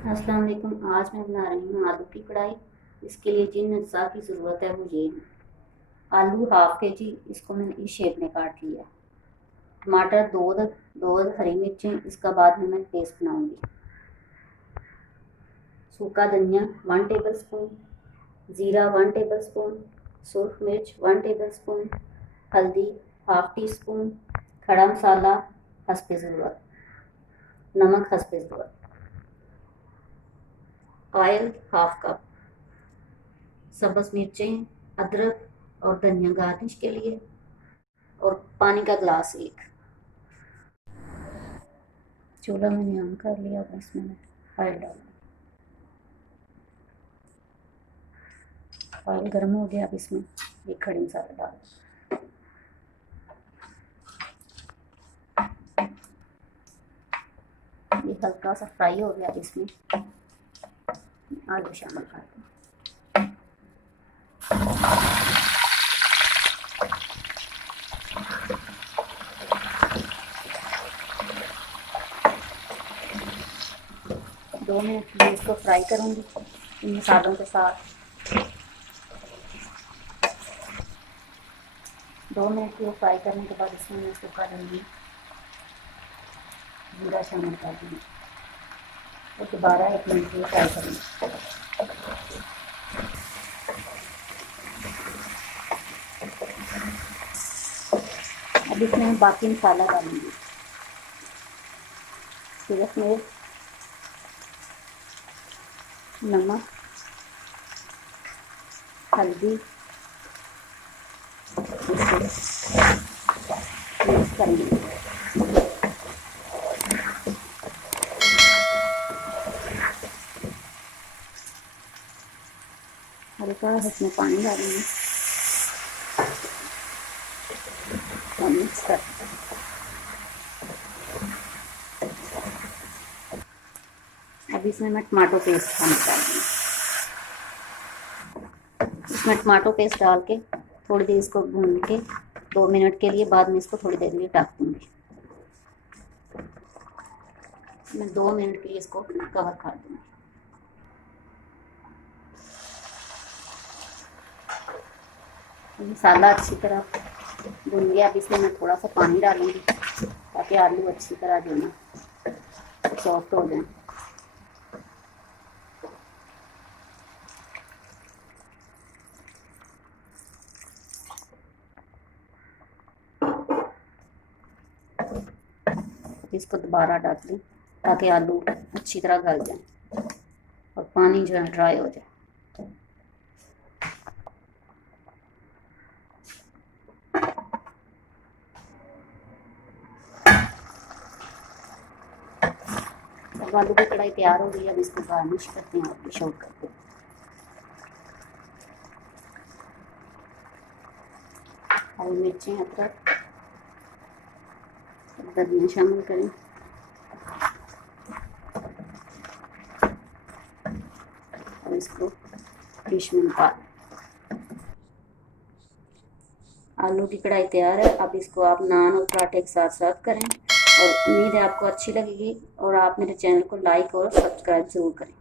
अस्सलाम वालेकुम। आज मैं बना रही हूँ आलू की कढ़ाई। इसके लिए जिन अज्जा की ज़रूरत है वो ये है। आलू हाफ के जी, इसको मैंने इस शेप में काट लिया। टमाटर दो हरी मिर्चें, इसका बाद में मैं पेस्ट बनाऊंगी। सूखा धनिया 1 टेबल स्पून, ज़ीरा 1 टेबल स्पून, सूर्ख मिर्च 1 टेबल स्पून, हल्दी हाफ टी स्पून, खड़ा मसाला हस्बे ज़रूरत, नमक हस्बे ज़रूरत, ऑयल हाफ कप, सब्ज़ मिर्चें, अदरक और धनिया गार्निश के लिए, और पानी का ग्लास 1। चूल्हा मैंने ऑन कर लिया। अब इसमें मैं ऑयल डालूँ। ऑयल गर्म हो गया। अब इसमें ये खड़ी मसाला डाल, ये हल्का सा फ्राई हो गया। अब इसमें आलू शामिल कर दूँ। दो मिनट के लिए इसको फ्राई करूँगी इन मसालों के साथ। 2 मिनट के लिए फ्राई करने के बाद इसमें मैं सूखा दूँगी, जीरा शामिल कर दूँगी और दोबारा 1 मिनट के लिए फ्राई करूँगी। अब इसमें मैं बाकी मसाला डालूँगी। फिर इसमें नमक, हल्दी मिक्स करेंगे। हल्का इसमें पानी डालेंगे और मिक्स कर। अब इसमें मैं टमाटो पेस्ट शामिल कर दूँगी। इसमें टमाटो पेस्ट डाल के थोड़ी देर इसको भून के 2 मिनट के लिए, बाद में इसको थोड़ी देर के लिए ढक दूँगी। मैं 2 मिनट के लिए इसको कवर कर दूँगी। मसाला अच्छी तरह भून गया। अब इसमें मैं थोड़ा सा पानी डालूँगी ताकि आलू अच्छी तरह जो ना सॉफ्ट हो जाए। इसको दोबारा ढक दें ताकि आलू अच्छी तरह गल जाए और पानी जो है ड्राई हो जाए। अब आलू की कढ़ाई तैयार हो गई। अब इसको गार्निश करते हैं और डिश आउट करते हैं। हरी मिर्चें, अदरक, धनिया शामिल करें और इसको डिश में निकालें। आलू की कढ़ाई तैयार है। अब इसको आप नान और पराठे के साथ सर्व करें और उम्मीद है आपको अच्छी लगेगी। और आप मेरे चैनल को लाइक और सब्सक्राइब ज़रूर करें।